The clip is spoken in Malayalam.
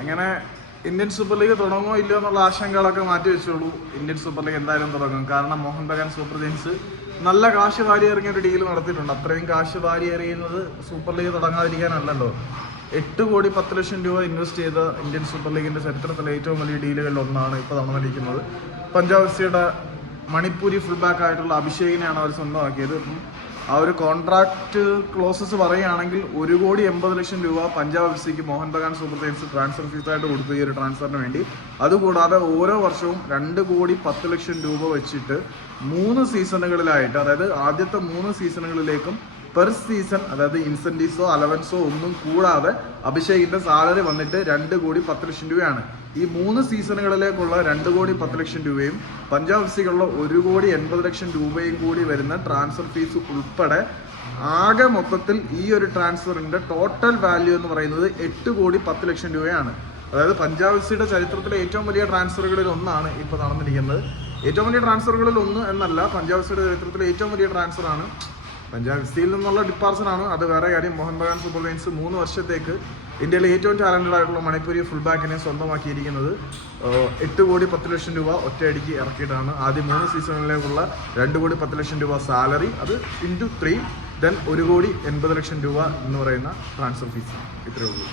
അങ്ങനെ ഇന്ത്യൻ സൂപ്പർ ലീഗ് തുടങ്ങോ ഇല്ലയോ എന്നുള്ള ആശങ്കകളൊക്കെ മാറ്റി വെച്ചോളൂ. ഇന്ത്യൻ സൂപ്പർ ലീഗ് എന്തായാലും തുടങ്ങും. കാരണം മോഹൻ ബഗാൻ സൂപ്പർ ജെയിൻസ് നല്ല കാശ് വാരി എറിഞ്ഞ ഒരു ഡീൽ നടത്തിയിട്ടുണ്ട്. അത്രയും കാശ് വാരി എറിയുന്നത് സൂപ്പർ ലീഗ് തുടങ്ങാതിരിക്കാനല്ലല്ലോ. എട്ട് കോടി പത്ത് ലക്ഷം രൂപ ഇൻവെസ്റ്റ് ചെയ്ത ഇന്ത്യൻ സൂപ്പർ ലീഗിന്റെ ചരിത്രത്തിലെ ഏറ്റവും വലിയ ഡീലുകളിൽ ഒന്നാണ് ഇപ്പോൾ നടന്നിരിക്കുന്നത് പഞ്ചാബ് എഫ്സിയുടെ മണിപ്പൂരി ഫുൾ ബാക്ക് ആയിട്ടുള്ള അഭിഷേകിനെയാണ് അവർ സ്വന്തമാക്കിയത്. ആ ഒരു കോൺട്രാക്ട് ക്ലോസസ് പറയുകയാണെങ്കിൽ ഒരു കോടി എൺപത് ലക്ഷം രൂപ പഞ്ചാബ് എഫ് സിക്ക് Mohun Bagan super giants transfer ഫീസായിട്ട് കൊടുത്തു ഈ ഒരു ട്രാൻസ്ഫറിന് വേണ്ടി. അതുകൂടാതെ ഓരോ വർഷവും രണ്ട് കോടി പത്ത് ലക്ഷം രൂപ വെച്ചിട്ട് മൂന്ന് സീസണുകളിലായിട്ട് അതായത് ആദ്യത്തെ മൂന്ന് സീസണുകളിലേക്കും പെർ സീസൺ അതായത് ഇൻസെന്റീവ്സോ അലവൻസോ ഒന്നും കൂടാതെ അഭിഷേകിന്റെ സാലറി വന്നിട്ട് രണ്ട് കോടി പത്ത് ലക്ഷം രൂപയാണ്. ഈ മൂന്ന് സീസണുകളിലേക്കുള്ള രണ്ട് കോടി പത്ത് ലക്ഷം രൂപയും പഞ്ചാബ് എഫ്സിക്കുള്ള ഒരു കോടി എൺപത് ലക്ഷം രൂപയും കൂടി വരുന്ന ട്രാൻസ്ഫർ ഫീസ് ഉൾപ്പെടെ ആകെ മൊത്തത്തിൽ ഈ ഒരു ട്രാൻസ്ഫറിന്റെ ടോട്ടൽ വാല്യൂ എന്ന് പറയുന്നത് എട്ട് കോടി പത്ത് ലക്ഷം രൂപയാണ്. അതായത് പഞ്ചാബ് എഫ്സിയുടെ ചരിത്രത്തിലെ ഏറ്റവും വലിയ ട്രാൻസ്ഫറുകളിൽ ഒന്നാണ് ഇപ്പോൾ നടന്നിരിക്കുന്നത്. ഏറ്റവും വലിയ ട്രാൻസ്ഫറുകളിൽ ഒന്ന് എന്നല്ല പഞ്ചാബ് എഫ്സിയുടെ ചരിത്രത്തിലെ ഏറ്റവും വലിയ ട്രാൻസ്ഫറാണ് പഞ്ചാബ് സ്റ്റീൽ നിന്നുള്ള ഡിപ്പാർസൺ ആണ് അത് വേറെ കാര്യം. മോഹൻ ബഗാൻ സൂപ്പർ ലൈൻസ് മൂന്ന് വർഷത്തേക്ക് ഇന്ത്യയിലെ ഏറ്റവും ടാലന്റഡ് ആയിട്ടുള്ള മണിപ്പൂരി ഫുൾ ബാക്കിനെ സ്വന്തമാക്കിയിരിക്കുന്നത്. എട്ട് കോടി പത്ത് ലക്ഷം രൂപ ഒറ്റയടിക്ക് ഇറക്കിയിട്ടാണ്. ആദ്യം മൂന്ന് സീസണിലേക്കുള്ള രണ്ട് കോടി പത്ത് ലക്ഷം രൂപ സാലറി. അത് ഇന്റു ത്രീ ദെൻ ഒരു കോടി എൺപത് ലക്ഷം രൂപ എന്ന് പറയുന്ന ട്രാൻസ്ഫർ ഫീസ് ഇത്രയേ ഉള്ളൂ.